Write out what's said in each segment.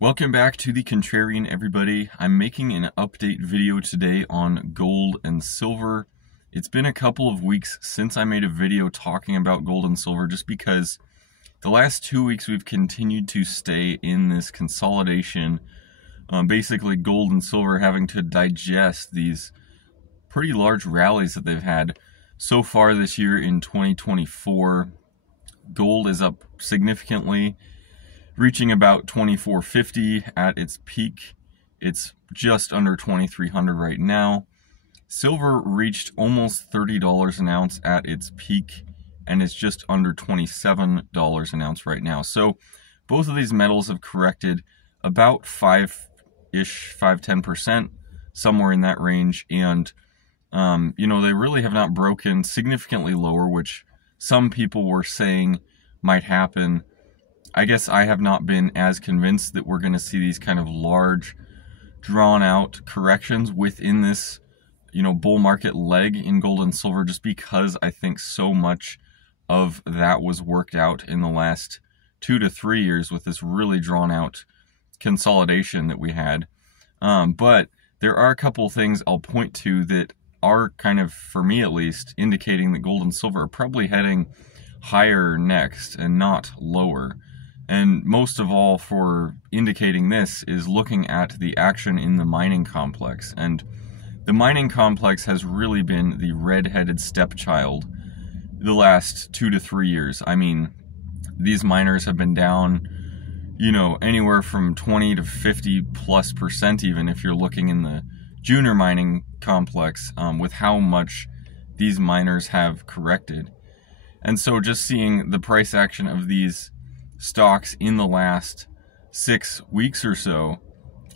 Welcome back to the Contrarian, everybody. I'm making an update video today on gold and silver. It's been a couple of weeks since I made a video talking about gold and silver just because the last 2 weeks we've continued to stay in this consolidation. Basically gold and silver having to digest these pretty large rallies that they've had so far this year in 2024. Gold is up significantly, reaching about 2450 at its peak. It's just under 2300 right now. Silver reached almost $30 an ounce at its peak, and it's just under $27 an ounce right now. So both of these metals have corrected about 5-10%, somewhere in that range. And, they really have not broken significantly lower, which some people were saying might happen. I guess I have not been as convinced that we're going to see these kind of large, drawn-out corrections within this, bull market leg in gold and silver, just because I think so much of that was worked out in the last 2 to 3 years with this really drawn-out consolidation that we had. But there are a couple of things I'll point to that are kind of, for me at least, indicating that gold and silver are probably heading higher next and not lower. And most of all, for indicating this is looking at the action in the mining complex. And the mining complex has really been the red-headed stepchild the last 2 to 3 years. I mean, these miners have been down, anywhere from 20 to 50+% even if you're looking in the junior mining complex, with how much these miners have corrected. And so just seeing the price action of these stocks in the last 6 weeks or so,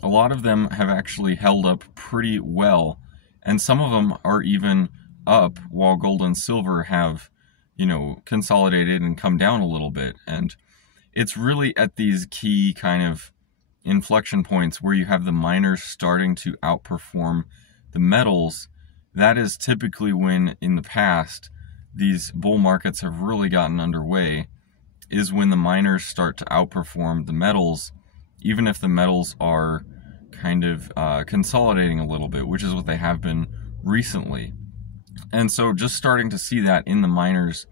a lot of them have actually held up pretty well, and some of them are even up while gold and silver have, consolidated and come down a little bit. And it's really at these key kind of inflection points where you have the miners starting to outperform the metals. That is typically when, in the past, these bull markets have really gotten underway, is when the miners start to outperform the metals, even if the metals are kind of consolidating a little bit, which is what they have been recently. And so just starting to see that in the miners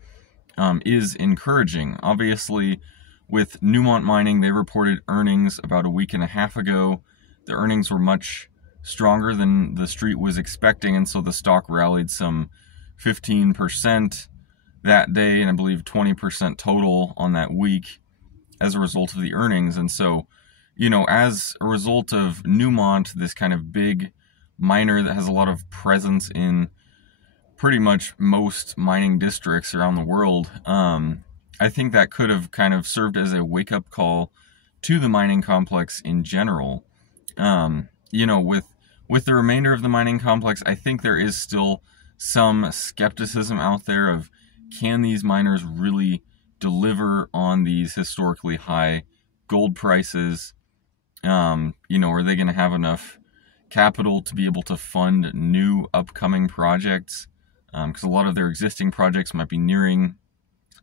is encouraging. Obviously, with Newmont Mining, they reported earnings about a week and a half ago. The earnings were much stronger than the street was expecting, and so the stock rallied some 15% that day, and I believe 20% total on that week as a result of the earnings. And so, as a result of Newmont, this kind of big miner that has a lot of presence in pretty much most mining districts around the world, I think that could have kind of served as a wake-up call to the mining complex in general. With the remainder of the mining complex, I think there is still some skepticism out there of, can these miners really deliver on these historically high gold prices? Are they going to have enough capital to be able to fund new upcoming projects? Because a lot of their existing projects might be nearing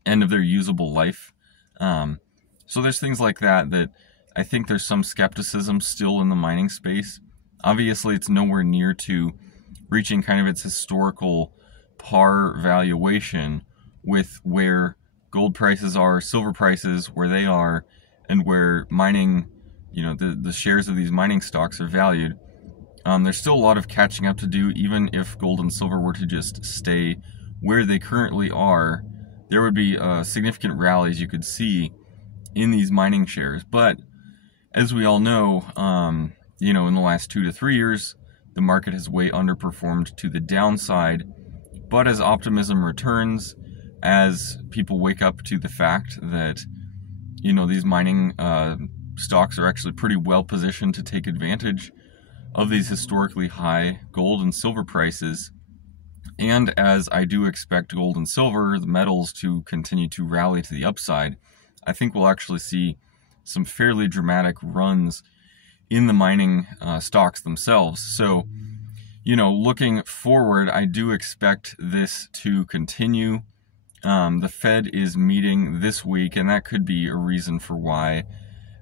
end of their usable life. So there's things like that I think there's some skepticism still in the mining space. Obviously, it's nowhere near to reaching kind of its historical par valuation with where gold prices are, silver prices, where they are, and where mining, the shares of these mining stocks are valued. There's still a lot of catching up to do. Even if gold and silver were to just stay where they currently are, there would be significant rallies you could see in these mining shares. But as we all know, in the last 2 to 3 years, the market has way underperformed to the downside. But as optimism returns, as people wake up to the fact that, these mining stocks are actually pretty well positioned to take advantage of these historically high gold and silver prices, and as I do expect gold and silver, the metals, to continue to rally to the upside, I think we'll actually see some fairly dramatic runs in the mining stocks themselves. So, looking forward, I do expect this to continue. The Fed is meeting this week, and that could be a reason for why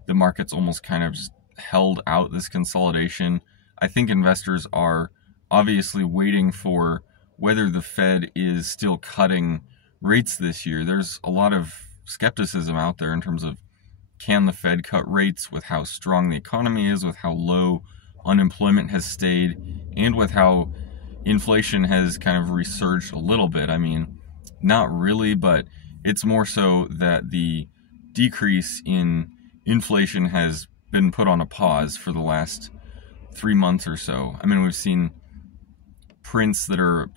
the market's almost kind of just held out this consolidation. I think investors are obviously waiting for whether the Fed is still cutting rates this year. There's a lot of skepticism out there in terms of, can the Fed cut rates with how strong the economy is, with how low unemployment has stayed, and with how inflation has kind of resurged a little bit. I mean, not really, but it's more so that the decrease in inflation has been put on a pause for the last 3 months or so. I mean, we've seen prints that are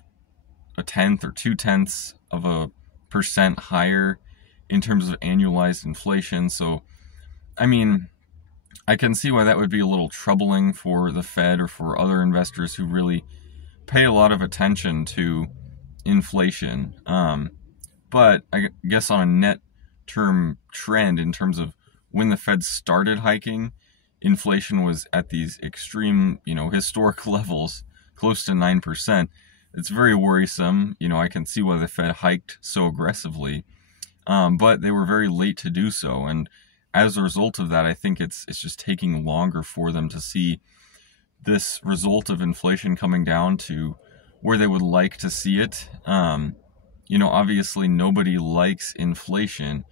1/10 or 2/10 of a percent higher in terms of annualized inflation. So, I mean, I can see why that would be a little troubling for the Fed or for other investors who really pay a lot of attention to inflation. But I guess on a net term trend, in terms of when the Fed started hiking, inflation was at these extreme, historic levels, close to 9%. It's very worrisome. I can see why the Fed hiked so aggressively, but they were very late to do so. And as a result of that, I think it's just taking longer for them to see this result of inflation coming down to where they would like to see it. Obviously nobody likes inflation,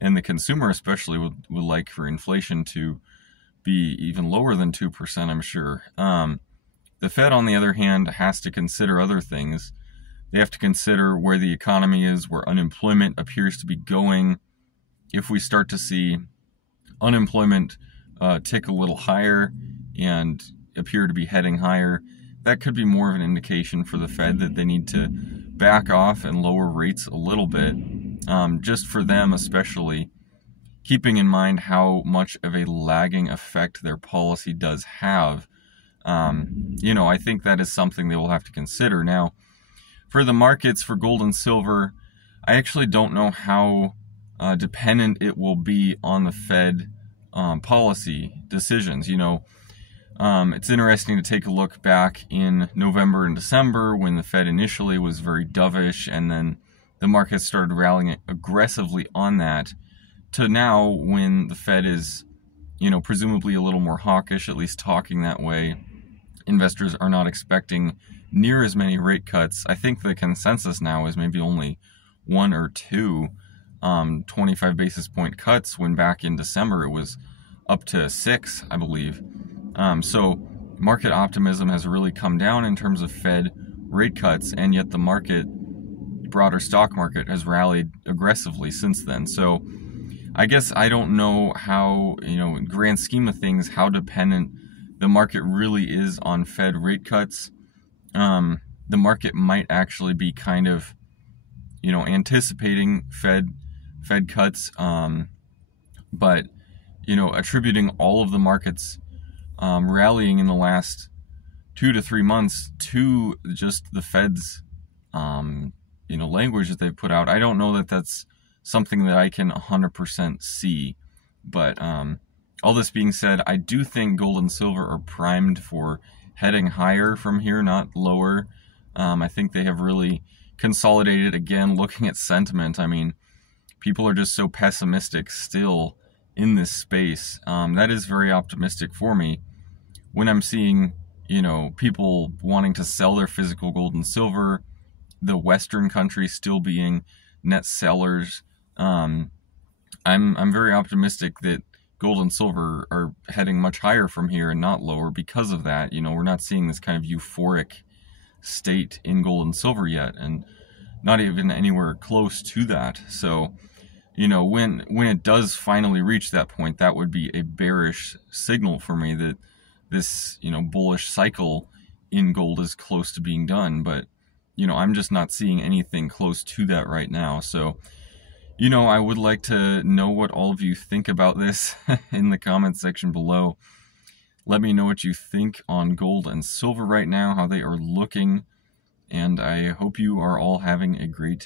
and the consumer especially would like for inflation to be even lower than 2%, I'm sure. The Fed, on the other hand, has to consider other things. They have to consider where the economy is, where unemployment appears to be going. If we start to see unemployment tick a little higher and appear to be heading higher, that could be more of an indication for the Fed that they need to back off and lower rates a little bit, just for them especially, keeping in mind how much of a lagging effect their policy does have. I think that is something they will have to consider. Now, for the markets, for gold and silver, I actually don't know how dependent it will be on the Fed policy decisions. It's interesting to take a look back in November and December when the Fed initially was very dovish, and then the market started rallying aggressively on that, to now when the Fed is, presumably a little more hawkish, at least talking that way. Investors are not expecting near as many rate cuts. I think the consensus now is maybe only 1 or 2 25 basis point cuts, when back in December it was up to 6, I believe. So market optimism has really come down in terms of Fed rate cuts, and yet the broader stock market has rallied aggressively since then. So I guess I don't know how, in grand scheme of things, how dependent the market really is on Fed rate cuts. The market might actually be kind of, anticipating Fed cuts, but, attributing all of the markets rallying in the last 2 to 3 months to just the Fed's, language that they've put out. I don't know that that's something that I can 100% see. But all this being said, I do think gold and silver are primed for heading higher from here, not lower. I think they have really consolidated. Again, looking at sentiment, I mean, people are just so pessimistic still in this space. That is very optimistic for me when I'm seeing, people wanting to sell their physical gold and silver, the Western countries still being net sellers. I'm very optimistic that gold and silver are heading much higher from here and not lower because of that. We're not seeing this kind of euphoric state in gold and silver yet, and not even anywhere close to that. So, when it does finally reach that point, that would be a bearish signal for me that this, bullish cycle in gold is close to being done. But, I'm just not seeing anything close to that right now. So, I would like to know what all of you think about this in the comments section below. Let me know what you think on gold and silver right now, how they are looking, and I hope you are all having a great